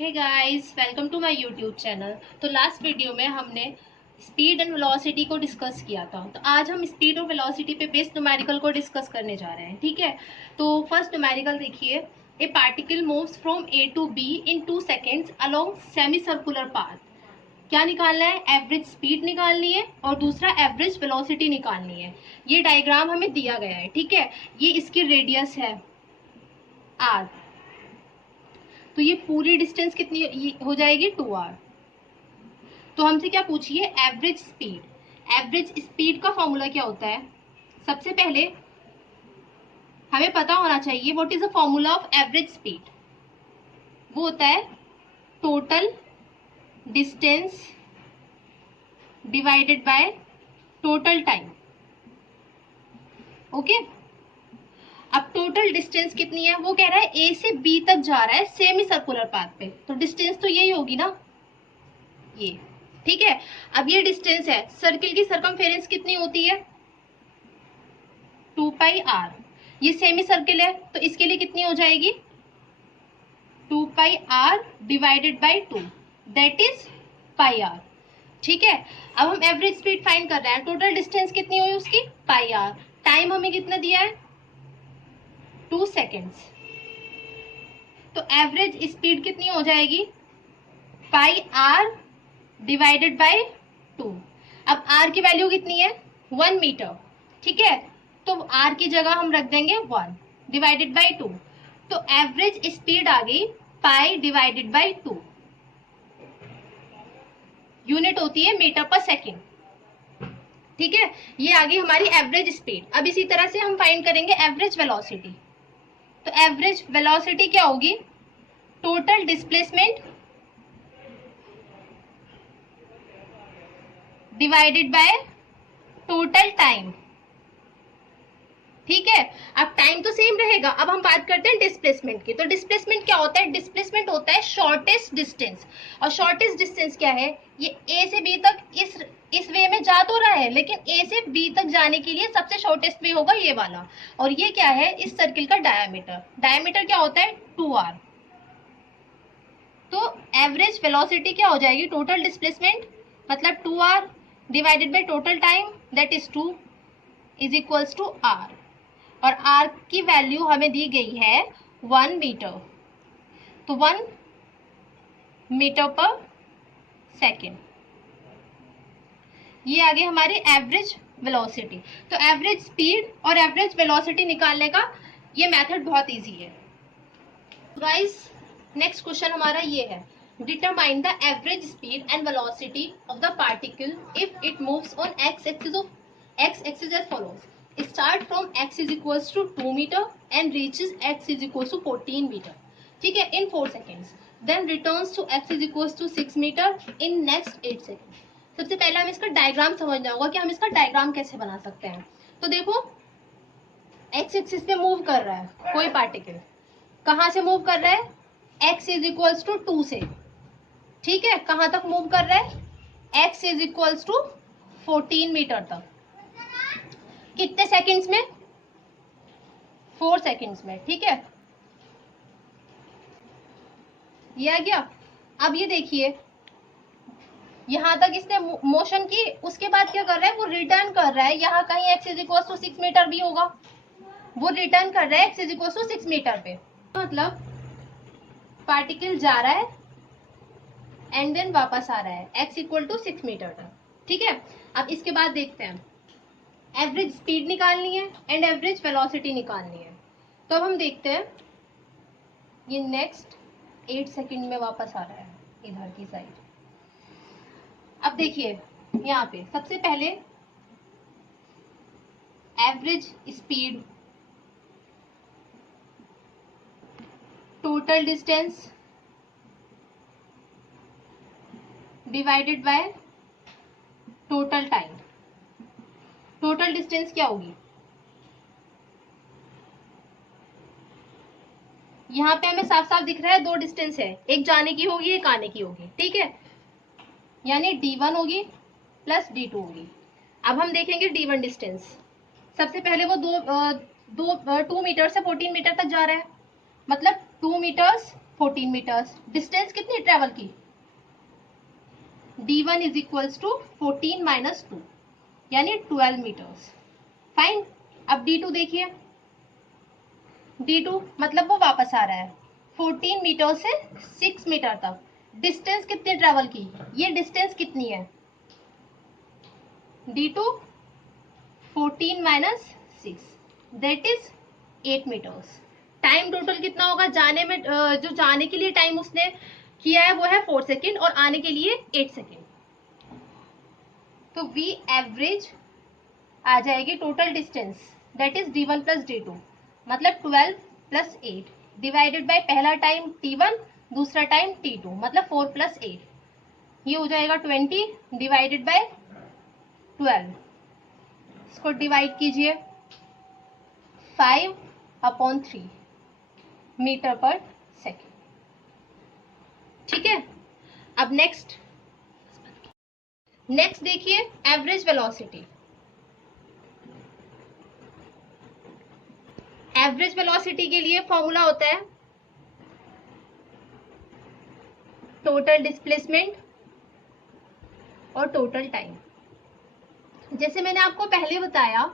Hey guys, welcome to my YouTube channel. तो last video में हमने स्पीड एंड वेलोसिटी को डिस्कस किया था। तो आज हम स्पीड और वेलोसिटी पे बेस्ड न्यूमेरिकल को डिस्कस करने जा रहे हैं। ठीक है, तो फर्स्ट न्यूमेरिकल देखिए। A particle moves from A to B in 2 seconds along semicircular path. क्या निकालना है? एवरेज स्पीड निकालनी है और दूसरा एवरेज वेलोसिटी निकालनी है। ये डायग्राम हमें दिया गया है। ठीक है, ये इसकी रेडियस है आर। तो ये पूरी डिस्टेंस कितनी हो जाएगी? 2r। तो हमसे क्या पूछिए? Average speed. एवरेज स्पीड का फॉर्मूला क्या होता है? सबसे पहले हमें पता होना चाहिए what is the formula of average speed. वो होता है total distance divided by total time. Okay, अब टोटल डिस्टेंस कितनी है? वो कह रहा है ए से बी तक जा रहा है सेमी सर्कुलर पाथ पे, तो डिस्टेंस तो यही होगी ना, ये। ठीक है, अब ये डिस्टेंस है। सर्किल की सरकमफेरेंस कितनी होती है? 2πr। ये सेमी सर्किल है तो इसके लिए कितनी हो जाएगी? 2πr divided by 2, that is πr। ठीक है, अब हम एवरेज स्पीड फाइंड कर रहे हैं। टोटल डिस्टेंस कितनी हुई उसकी? πr। टाइम हमें कितना दिया है? 2 सेकेंड्स। तो एवरेज स्पीड कितनी हो जाएगी? πr divided by 2। अब r की वैल्यू कितनी है? 1 मीटर। ठीक है, तो r की जगह हम रख देंगे 1 डिवाइडेड बाय 2। तो एवरेज स्पीड आ गई पाई डिवाइडेड बाय 2। यूनिट होती है मीटर पर सेकेंड। ठीक है, ये आ गई हमारी एवरेज स्पीड। अब इसी तरह से हम फाइंड करेंगे एवरेज वेलोसिटी। तो एवरेज वेलोसिटी क्या होगी? Total displacement divided by total time. ठीक है, अब टाइम तो सेम रहेगा। अब हम बात करते हैं डिस्प्लेसमेंट की। तो डिस्प्लेसमेंट क्या होता है? डिस्प्लेसमेंट होता है शॉर्टेस्ट डिस्टेंस। और शॉर्टेस्ट डिस्टेंस क्या है? ये ए से बी तक इस वे में जा तो रहा है, लेकिन ए से बी तक जाने के लिए सबसे शॉर्टेस्ट वे होगा ये वाला। और ये क्या है? इस सर्किल का डायमीटर। डायमीटर क्या होता है? 2r। तो एवरेज वेलोसिटी क्या हो जाएगी? टोटल डिस्प्लेसमेंट मतलब 2r divided by total time, that is 2 is equals to r। और r की वैल्यू हमें दी गई है 1 मीटर। तो 1 मीटर पर सेकेंड। ये आगे हमारी एवरेज वेलोसिटी। तो एवरेज स्पीड और एवरेज वेलोसिटी निकालने का ये मेथड बहुत इजी है। गाइस, नेक्स्ट क्वेश्चन हमारा ये है, determine the average speed and velocity of the particle if it moves on x axis as follows. Start from x is equals to 2 meter and reaches x is equals to 14 meter. ठीक है, in 4 seconds. Then returns to x is equals to 6 meter in next 8 seconds. सबसे पहले हमें इसका diagram समझना होगा कि हम इसका डायग्राम कैसे बना सकते हैं। तो देखो, x एक्सिस पे मूव कर रहा है कोई पार्टिकल। कहाँ से मूव कर रहा है? x इज इक्वल्स टू 2 से। ठीक है, कहाँ तक मूव कर रहा है? x is equals to 14 metre तक। कितने सेकंड्स में? 4 सेकंड्स में। ठीक है, ये आ गया। अब ये देखिए, यहां तक इसने मोशन की, उसके बाद क्या कर रहा है? वो रिटर्न कर रहा है। यहाँ कहीं x is equal to 6 metre भी होगा, वो रिटर्न कर रहा है x is equal to 6 metre पे। मतलब पार्टिकल जा रहा है एंड देन वापस आ रहा है x इक्वल टू 6 मीटर तक। ठीक है, अब इसके बाद देखते हैं, एवरेज स्पीड निकालनी है एंड एवरेज वेलोसिटी निकालनी है। तो अब हम देखते हैं, ये नेक्स्ट 8 सेकंड में वापस आ रहा है इधर की साइड। अब देखिए, यहाँ पे सबसे पहले average speed, total distance divided by total time. Total distance क्या होगी? यहाँ पे हमें साफ साफ दिख रहा है 2 डिस्टेंस है, एक जाने की होगी एक आने की होगी। ठीक है, यानी d1 होगी प्लस d2 होगी। अब हम देखेंगे d1 डिस्टेंस। सबसे पहले वो 2 मीटर से 14 मीटर तक जा रहा है, मतलब 2 मीटर्स 14 मीटर्स। डिस्टेंस कितनी ट्रेवल की? d1 is equals to 14 minus 2 यानी 12 मीटर्स। फाइन। अब d2 देखिए, d2 मतलब वो वापस आ रहा है 14 मीटर से 6 मीटर तक। डिस्टेंस कितनी ट्रेवल की? ये डिस्टेंस कितनी है? d2 14 minus 6 that is 8 metres. Time total कितना होगा? जाने में जो जाने के लिए टाइम उसने किया है वो है 4 सेकेंड और आने के लिए 8 सेकेंड। तो v एवरेज आ जाएगी total distance that is d1 plus d2 मतलब 12 प्लस 8 डिवाइडेड बाय पहला टाइम t1 दूसरा टाइम t2 मतलब 4 प्लस 8, ये हो जाएगा 20 डिवाइडेड बाय 12। इसको डिवाइड कीजिए 5/3 मीटर पर सेकेंड। ठीक है। अब नेक्स्ट देखिए एवरेज वेलोसिटी। एवरेज वेलोसिटी के लिए फॉर्मूला होता है टोटल डिस्प्लेसमेंट और टोटल टाइम। जैसे मैंने आपको पहले बताया,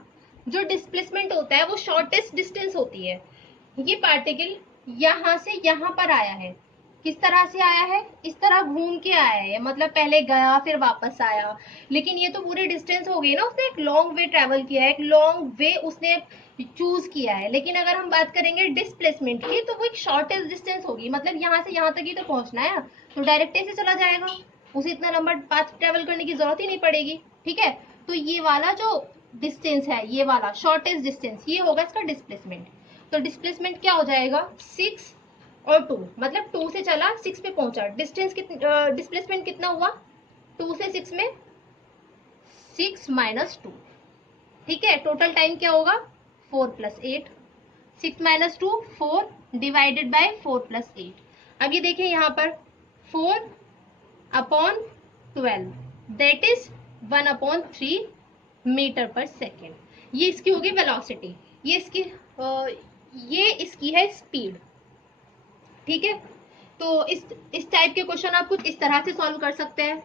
जो डिस्प्लेसमेंट होता है वो शॉर्टेस्ट डिस्टेंस होती है। ये पार्टिकल यहां से यहां पर आया है, किस तरह से आया है? इस तरह घूम के आया है, मतलब पहले गया फिर वापस आया, लेकिन ये तो पूरी डिस्टेंस हो गई ना, उसने एक लॉन्ग वे ट्रेवल किया है, एक लॉन्ग वे उसने चूज किया है। लेकिन अगर हम बात करेंगे डिस्प्लेसमेंट की तो वो एक शॉर्टेस्ट डिस्टेंस होगी, मतलब यहाँ से यहाँ तक ही तो पहुंचना है, तो डायरेक्ट से चला जाएगा, उसे इतना लंबा पाथ ट्रेवल करने की जरूरत ही नहीं पड़ेगी। ठीक है, तो ये वाला जो डिस्टेंस है, ये वाला शॉर्टेस्ट डिस्टेंस, ये होगा इसका डिस्प्लेसमेंट। तो डिस्प्लेसमेंट क्या हो जाएगा? 6 और 2 मतलब 2 से चला 6 पे पहुंचा। डिस्टेंस डिस्प्लेसमेंट कितना हुआ? 2 से 6 में 6 माइनस 2। ठीक है, टोटल टाइम क्या होगा? 4 plus 8। 6 minus 2 4 divided by 4 plus 8। अब ये देखिए यहाँ पर 4/12 दैट इज 1/3 मीटर पर सेकेंड। ये इसकी होगी वेलोसिटी, ये इसकी है स्पीड। ठीक है, तो इस टाइप के क्वेश्चन आप कुछ इस तरह से सॉल्व कर सकते हैं।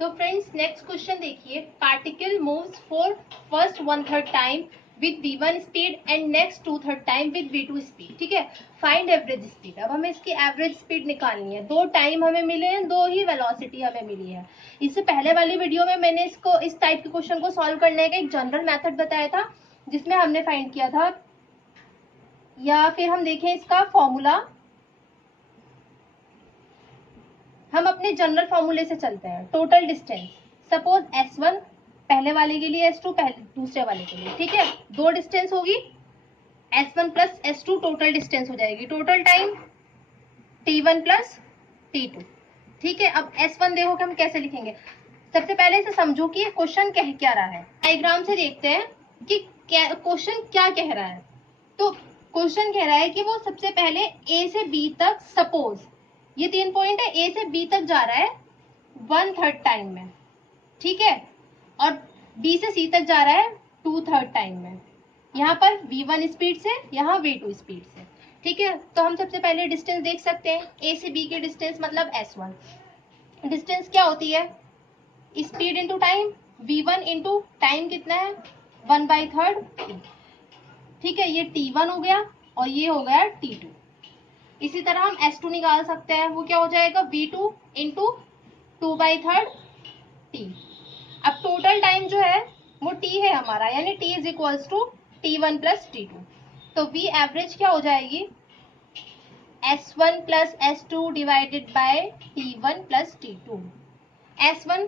तो फ्रेंड्स नेक्स्ट क्वेश्चन देखिए, particle moves for first 1/3 time with v1 speed and next 2/3 time with v2 speed. ठीक है, फाइंड एवरेज स्पीड। अब हमें इसकी एवरेज स्पीड निकालनी है। दो टाइम हमें मिले हैं, दो ही वेलोसिटी हमें मिली है। इससे पहले वाली वीडियो में मैंने इसको इस टाइप के क्वेश्चन को सॉल्व करने का एक जनरल मेथड बताया था, जिसमें हमने फाइंड किया था, या फिर हम देखें इसका फॉर्मूला, हम अपने जनरल फॉर्मूले से चलते हैं। टोटल डिस्टेंस, सपोज S1 पहले वाले के लिए, S2 दूसरे वाले के लिए। ठीक है, दो डिस्टेंस होगी, S1 plus S2 total distance हो जाएगी। Total time T1 plus T2। ठीक है, अब S1 देखो कि हम कैसे लिखेंगे। सबसे पहले इसे समझो कि ये क्वेश्चन कह क्या रहा है। डायग्राम से देखते हैं कि क्वेश्चन क्या कह रहा है। तो क्वेश्चन कह रहा है कि वो सबसे पहले A से B तक, सपोज ये 3 पॉइंट है, A से B तक जा रहा है 1/3 टाइम में। ठीक है, और B से C तक जा रहा है 2/3 टाइम में। यहाँ पर v1 स्पीड से, यहाँ v2 स्पीड से। ठीक है, तो हम सबसे पहले डिस्टेंस देख सकते हैं। A से B की डिस्टेंस मतलब S1। डिस्टेंस क्या होती है? Speed into time, v1 into time कितना है? 1/3 t। ठीक है, ये t1 हो गया और ये हो गया t2। इसी तरह हम S2 निकाल सकते हैं, वो क्या हो जाएगा? v2 into 2/3 t। अब टोटल टाइम जो है वो t है हमारा, यानी t is equals to t1 plus t2। तो v एवरेज क्या हो जाएगी? S1 plus S2 divided by t1 plus t2। S1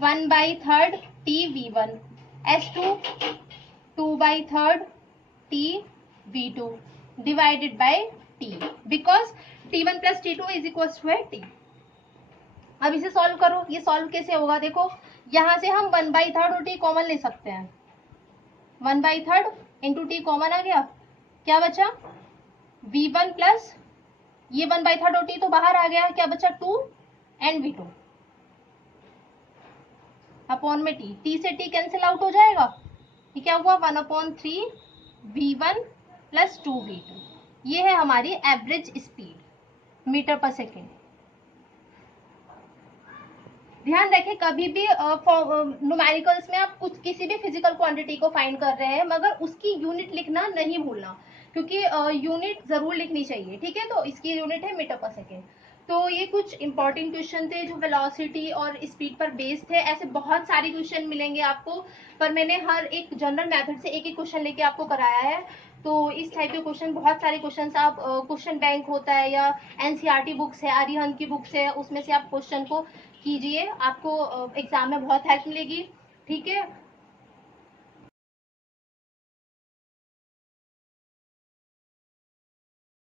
1/3 t v1, S2 2/3 t v2 divided by t, because t1 plus t2 is equals to है t। अब इसे solve करो। ये solve कैसे होगा? देखो, यहां से हम 1/3 और t कॉमन ले सकते हैं। 1/3 इंटू टी कॉमन आ गया, क्या बचा? v1 प्लस ये 1/3 और t तो बाहर आ गया, क्या बचा? 2 एंड v2 अपॉन में t से t कैंसिल आउट हो जाएगा। ये क्या हुआ? 1/3 v1 प्लस 2 v2। ये है हमारी एवरेज स्पीड मीटर पर सेकेंड। ध्यान रखें कभी भी न्यूमेरिकल्स में आप कुछ किसी भी फिजिकल क्वांटिटी को फाइंड कर रहे हैं मगर उसकी यूनिट लिखना नहीं भूलना, क्योंकि यूनिट जरूर लिखनी चाहिए, ठीक है। तो इसकी यूनिट है मीटर पर सेकेंड। तो ये कुछ इंपॉर्टेंट क्वेश्चन थे जो वेलोसिटी और स्पीड पर बेस्ड थे। ऐसे बहुत सारे क्वेश्चन मिलेंगे आपको, पर मैंने हर एक जनरल मेथड से एक एक क्वेश्चन लेके आपको कराया है। तो इस टाइप के क्वेश्चन, बहुत सारे क्वेश्चन आप क्वेश्चन बैंक होता है या एनसीईआरटी बुक्स है, आर्यहन की बुक्स है, उसमें से आप क्वेश्चन को कीजिए, आपको एग्जाम में बहुत हेल्प मिलेगी, ठीक है।